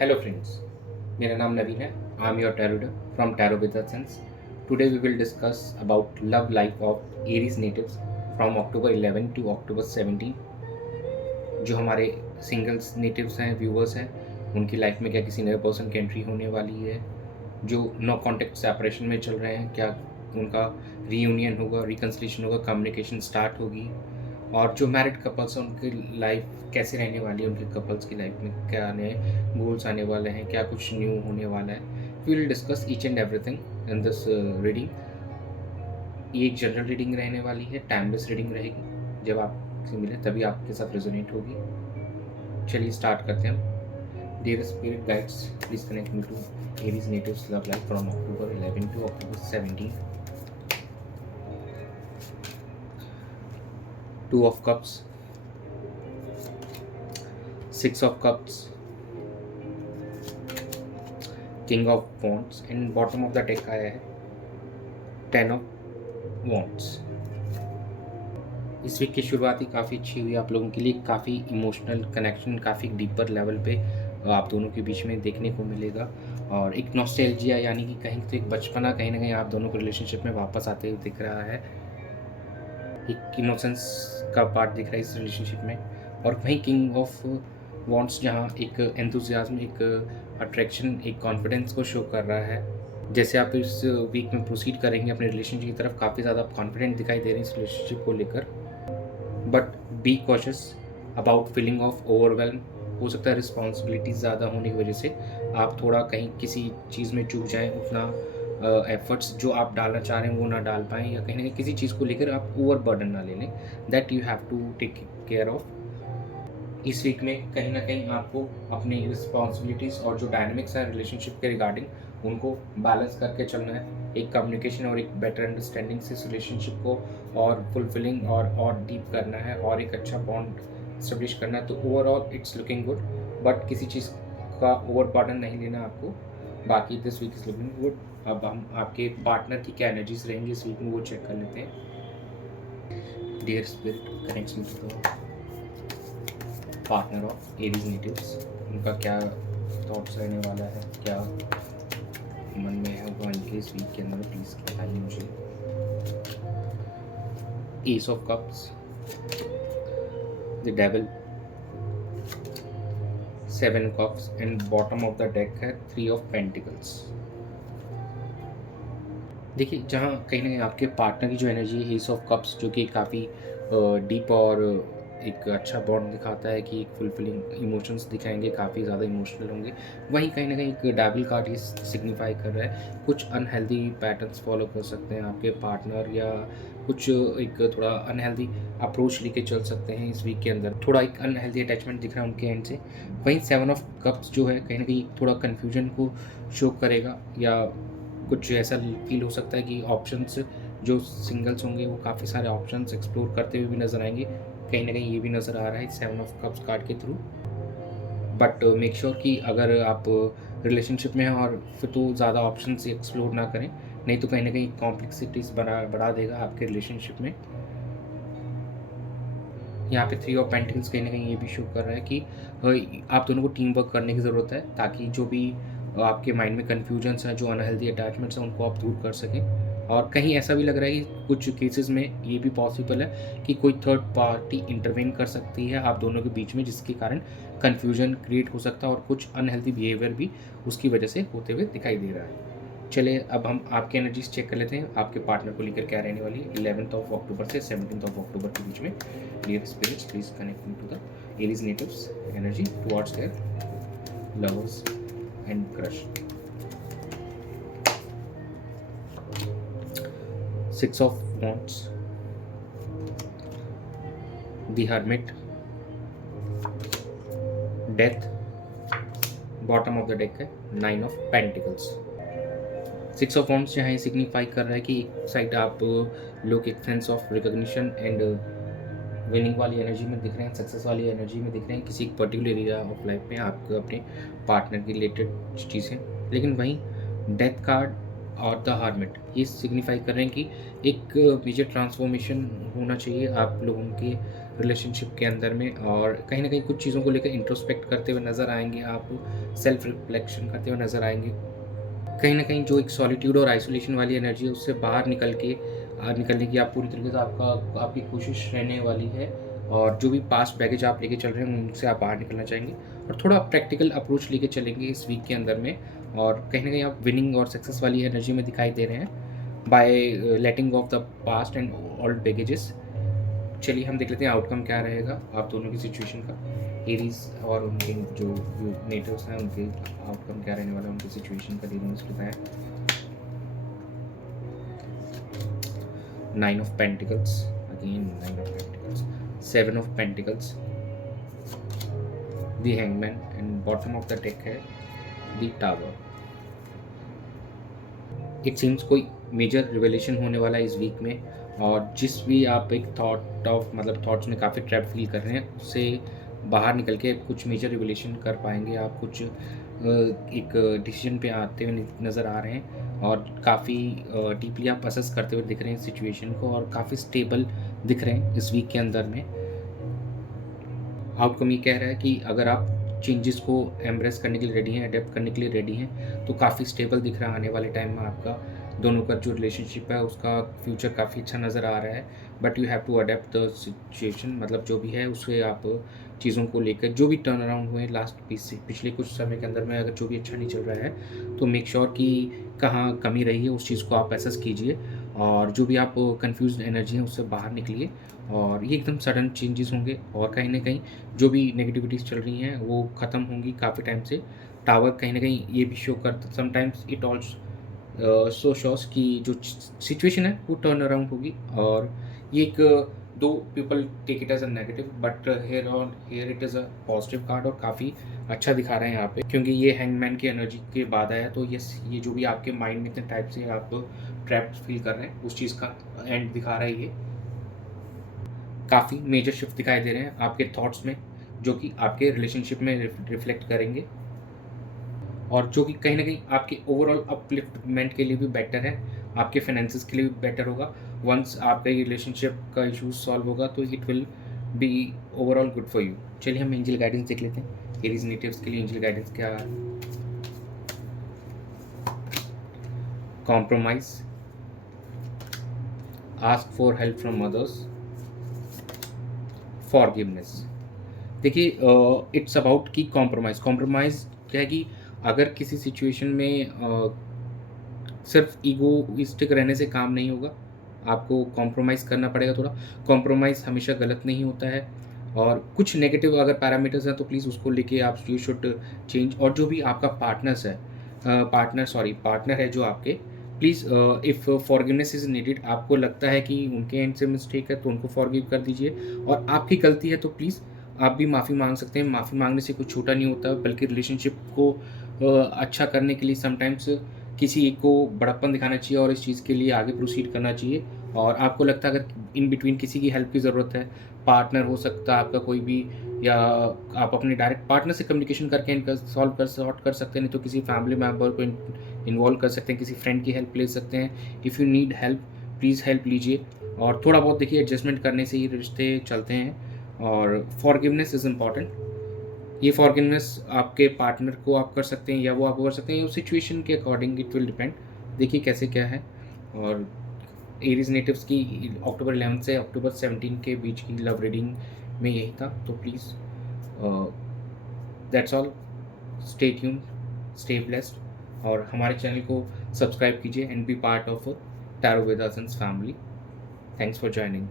Hello friends, मेरा नाम नवीन है। I am your tarot reader from tarot with sense. Today we will discuss about love life of Aries natives from October 11 to October 17। जो हमारे singles natives हैं, viewers हैं, उनकी life में क्या किसी नए पर्सन की एंट्री होने वाली है? जो नो कॉन्टेक्ट सेपरेशन में चल रहे हैं, क्या उनका रीयूनियन होगा, रिकन्सिलेशन होगा, कम्युनिकेशन स्टार्ट होगी? और जो मैरिड कपल्स हैं उनकी लाइफ कैसे रहने वाली है, उनके कपल्स की लाइफ में क्या नए गोल्स आने वाले हैं, क्या कुछ न्यू होने वाला है? We will discuss each and everything in this reading. ये एक जनरल रीडिंग रहने वाली है, टाइमलेस रीडिंग रहेगी। जब आपसे मिले तभी आपके साथ रेजोनेट होगी। चलिए स्टार्ट करते हैं। Dear spirit guides, please connect me to Aries natives love life from October 11 to October 17. Two of Cups, Six of Cups, King of Wands and bottom of the deck आया है Ten of Wands। इस week की शुरुआत ही काफ़ी अच्छी हुई आप लोगों के लिए। काफ़ी इमोशनल कनेक्शन काफ़ी डीपर लेवल पे आप दोनों के बीच में देखने को मिलेगा। और एक नॉस्टैल्जिया यानी कि कहीं तो एक बचपना कहीं ना कहीं आप दोनों के रिलेशनशिप में वापस आते हुए दिख रहा है। एक इनोसेंस का पार्ट दिख रहा है इस रिलेशनशिप में। और वहीं किंग ऑफ वॉन्ट्स जहाँ एक एंथुजियाज्म, एक अट्रैक्शन, एक कॉन्फिडेंस को शो कर रहा है। जैसे आप इस वीक में प्रोसीड करेंगे अपने रिलेशनशिप की तरफ, काफ़ी ज़्यादा कॉन्फिडेंट दिखाई दे रहे हैं इस रिलेशनशिप को लेकर। But be cautious about feeling of overwhelm. हो सकता है रिस्पॉन्सिबिलिटीज़ ज़्यादा होने की वजह से आप थोड़ा कहीं किसी चीज़ में चूक जाएं, उतना एफर्ट्स जो आप डालना चाह रहे हैं वो ना डाल पाएँ, या कहीं ना कहीं किसी चीज़ को लेकर आप ओवर बर्डन ना ले लें। That you have to take care of. इस वीक में कहीं ना कहीं आपको अपनी रिस्पॉन्सिबिलिटीज़ और जो डायनेमिक्स हैं रिलेशनशिप के रिगार्डिंग उनको बैलेंस करके चलना है। एक कम्युनिकेशन और एक बेटर अंडरस्टैंडिंग से इस रिलेशनशिप को और फुलफिलिंग और डीप करना है और एक अच्छा बॉन्ड स्टेब्लिश करना है। तो overall it's looking good, but किसी चीज़ का ओवर बर्डन नहीं लेना आपको। बाकी this week is looking good. अब हम आपके पार्टनर की क्या एनर्जीज रहेंगी इस वीक में वो चेक कर लेते हैं। Dear spirit connects me to the partner of Aries natives. उनका क्या थॉट्स रहने वाला है, क्या मन में है वो इनके इस वीक के अंदर, प्लीज़ बताइए मुझे। S of cups, the devil, seven cups and bottom of the deck है थ्री ऑफ पेंटिकल्स। देखिए, जहाँ कहीं ना कहीं आपके पार्टनर की जो एनर्जी है एस ऑफ कप्स, जो कि काफ़ी डीप और एक अच्छा बॉन्ड दिखाता है कि एक फुलफिलिंग इमोशंस दिखाएंगे, काफ़ी ज़्यादा इमोशनल होंगे। वहीं कहीं ना कहीं एक डेविल कार्ड ये सिग्निफाई कर रहा है कुछ अनहेल्दी पैटर्न्स फॉलो कर सकते हैं आपके पार्टनर, या कुछ एक थोड़ा अनहेल्दी अप्रोच लेके चल सकते हैं इस वीक के अंदर। थोड़ा एक अनहेल्दी अटैचमेंट दिख रहा है उनके एंड से। वहीं सेवन ऑफ कप्स जो है कहीं ना कहीं थोड़ा कन्फ्यूजन को शो करेगा, या कुछ ऐसा फील हो सकता है कि ऑप्शंस जो सिंगल्स होंगे वो काफ़ी सारे ऑप्शंस एक्सप्लोर करते हुए भी नज़र आएंगे। कहीं ना कहीं ये भी नज़र आ रहा है सेवन ऑफ कप्स कार्ड के थ्रू। बट मेक श्योर कि अगर आप रिलेशनशिप में हैं और फिर तो ज़्यादा ऑप्शंस एक्सप्लोर ना करें, नहीं तो कहीं ना कहीं कॉम्प्लेक्सिटीज़ बढ़ा देगा आपके रिलेशनशिप में। यहाँ पे थ्री ऑफ पेंटिकल्स कहीं ना कहीं ये भी शो कर रहा है कि आप दोनों को टीम वर्क करने की ज़रूरत है, ताकि जो भी आपके माइंड में कन्फ्यूजन्स हैं, जो अनहेल्दी अटैचमेंट्स हैं, उनको आप दूर कर सकें। और कहीं ऐसा भी लग रहा है कि कुछ केसेस में ये भी पॉसिबल है कि कोई थर्ड पार्टी इंटरवेन कर सकती है आप दोनों के बीच में, जिसके कारण कन्फ्यूजन क्रिएट हो सकता है और कुछ अनहेल्दी बिहेवियर भी उसकी वजह से होते हुए दिखाई दे रहा है। चलिए अब हम आपकी एनर्जीज चेक कर लेते हैं, आपके पार्टनर को लेकर क्या रहने वाली है 11 ऑफ अक्टूबर से 17 ऑफ अक्टूबर के बीच में। Dear spirits please connect me to the Aries natives energy towards their lovers and crush. 6 of wands, the hermit, death, bottom of the deck है 9 ऑफ पेंटिकल्स। 6 ऑफ wands यहाँ signify कर रहा है कि एक साइड आप लोग एक sense of recognition and winning वाली एनर्जी में दिख रहे हैं, सक्सेस वाली एनर्जी में दिख रहे हैं किसी एक पर्टिकुलर एरिया ऑफ लाइफ में आपको अपने पार्टनर की रिलेटेड चीज़ें। लेकिन वहीं डेथ कार्ड और द हार्मिट ये सिग्निफाई कर रहे हैं कि एक मेजर ट्रांसफॉर्मेशन होना चाहिए आप लोगों के रिलेशनशिप के अंदर में, और कहीं न कहीं कुछ चीज़ों को लेकर इंट्रोस्पेक्ट करते हुए नज़र आएँगे आप, सेल्फ रिफ्लेक्शन करते हुए नज़र आएँगे। कहीं न कहीं जो एक सॉलिट्यूड और आइसोलेशन वाली एनर्जी है, उससे बाहर निकलने की आप पूरी तरीके से आपकी कोशिश रहने वाली है, और जो भी पास्ट बैगेज आप लेके चल रहे हैं, उनसे आप बाहर निकलना चाहेंगे और थोड़ा प्रैक्टिकल अप्रोच लेके चलेंगे इस वीक के अंदर में, और कहीं न कहीं आप विनिंग और सक्सेस वाली एनर्जी में दिखाई दे रहे हैं by letting off the past and old baggages. चलिए हम देख लेते हैं आउटकम क्या रहेगा आप दोनों की सिचुएशन का। एरीज़ और उनके जो नेटिव्स हैं, उनके आउटकम क्या रहने वाला है, उनकी सिचुएशन का डिटेल्स बताएं। 9 of pentacles, again 9 of pentacles, 7 of pentacles, the hangman, and bottom of the deck है द टावर। इट सीम्स कोई मेजर रिवेलेशन होने वाला है इस वीक में, और जिस भी आप एक थॉट्स में काफ़ी ट्रैप फील कर रहे हैं, उससे बाहर निकल के कुछ मेजर रिवेलेशन कर पाएंगे आप, कुछ एक डिसीजन पे आते हुए नज़र आ रहे हैं, और काफ़ी डीपली आप असेस करते हुए दिख रहे हैं सिचुएशन को, और काफ़ी स्टेबल दिख रहे हैं इस वीक के अंदर में। आउटकम ये कह रहा है कि अगर आप चेंजेस को एम्ब्रेस करने के लिए रेडी हैं, अडेप्ट करने के लिए रेडी हैं, तो काफ़ी स्टेबल दिख रहा है आने वाले टाइम में आपका दोनों का जो रिलेशनशिप है, उसका फ्यूचर काफ़ी अच्छा नज़र आ रहा है। But you have to adapt the situation, मतलब जो भी है उससे आप चीज़ों को लेकर जो भी टर्न अराउंड हुए पिछले कुछ समय के अंदर में, अगर जो भी अच्छा नहीं चल रहा है, तो मेक श्योर कि कहाँ कमी रही है उस चीज़ को आप असेस कीजिए, और जो भी आप कन्फ्यूज़्ड एनर्जी है उससे बाहर निकलिए, और ये एकदम सडन चेंजेस होंगे, और कहीं न कहीं जो भी नेगेटिविटीज़ चल रही हैं वो ख़त्म होंगी काफ़ी टाइम से। टावर कहीं न कहीं ये भी शो करता, sometimes it also show shows कि जो सिचुएशन है वो टर्न अराउंड होगी, और ये एक दो people take it as a negative, but here it is a positive card, और काफ़ी अच्छा दिखा रहे हैं यहाँ पे, क्योंकि ये हैंगमैन की एनर्जी के बाद आया है। तो ये जो भी आपके माइंड में इतने टाइप से आप ट्रैप फील कर रहे हैं, उस चीज़ का एंड दिखा रहा है ये। काफ़ी मेजर शिफ्ट दिखाई दे रहे हैं आपके थॉट्स में, जो कि आपके रिलेशनशिप में रिफ्लेक्ट करेंगे, और जो कि कहीं न कहीं आपके ओवरऑल अपलिफ्टमेंट के लिए भी बेटर है, आपके फाइनेंसेस के लिए भी बेटर होगा। वंस आपका ये रिलेशनशिप का इश्यूज़ सॉल्व होगा, तो it will be overall good for you. चलिए हम एंजल गाइडेंस देख लेते हैं। एरीज़ नेटिव्स के लिए एंजल गाइडेंस क्या है? Compromise, ask for help from others, forgiveness. देखिए इट्स अबाउट कि कॉम्प्रोमाइज़ क्या है कि अगर किसी सिचुएशन में सिर्फ ईगोइस्टिक रहने से काम नहीं होगा, आपको कॉम्प्रोमाइज़ करना पड़ेगा थोड़ा। कॉम्प्रोमाइज़ हमेशा गलत नहीं होता है, और कुछ नेगेटिव अगर पैरामीटर्स हैं तो प्लीज़ उसको लेके आप यू शुड चेंज। और जो भी आपका पार्टनर है जो आपके, please if forgiveness is needed, आपको लगता है कि उनके एंड से मिस्टेक है तो उनको फॉरगिव कर दीजिए, और आपकी गलती है तो प्लीज़ आप भी माफ़ी माँग सकते हैं। माफ़ी माँगने से कुछ छोटा नहीं होता, बल्कि रिलेशनशिप को अच्छा करने के लिए समटाइम्स किसी एक को बड़प्पन दिखाना चाहिए, और इस चीज़ के लिए आगे प्रोसीड करना चाहिए। और आपको लगता है अगर इन बिटवीन किसी की हेल्प की ज़रूरत है, पार्टनर हो सकता है आपका कोई भी, या आप अपने डायरेक्ट पार्टनर से कम्युनिकेशन करके इनका सॉर्ट कर सकते हैं, नहीं तो किसी फैमिली मेम्बर को इन्वॉल्व कर सकते हैं, किसी फ्रेंड की हेल्प ले सकते हैं। If you need help, please help लीजिए, और थोड़ा बहुत देखिए एडजस्टमेंट करने से ही रिश्ते चलते हैं, और फॉरगिवनेस इज़ इम्पॉर्टेंट। ये फॉरगिवनेस आपके पार्टनर को आप कर सकते हैं, या वो आपको कर सकते हैं, सिचुएशन के अकॉर्डिंग इट विल डिपेंड। देखिए कैसे क्या है। और एरीज नेटिव्स की अक्टूबर 11 से अक्टूबर 17 के बीच की लव रीडिंग में यही था। तो please that's all, stay tuned, stay blessed, और हमारे चैनल को सब्सक्राइब कीजिए and be part of tarot Ved family. Thanks for joining.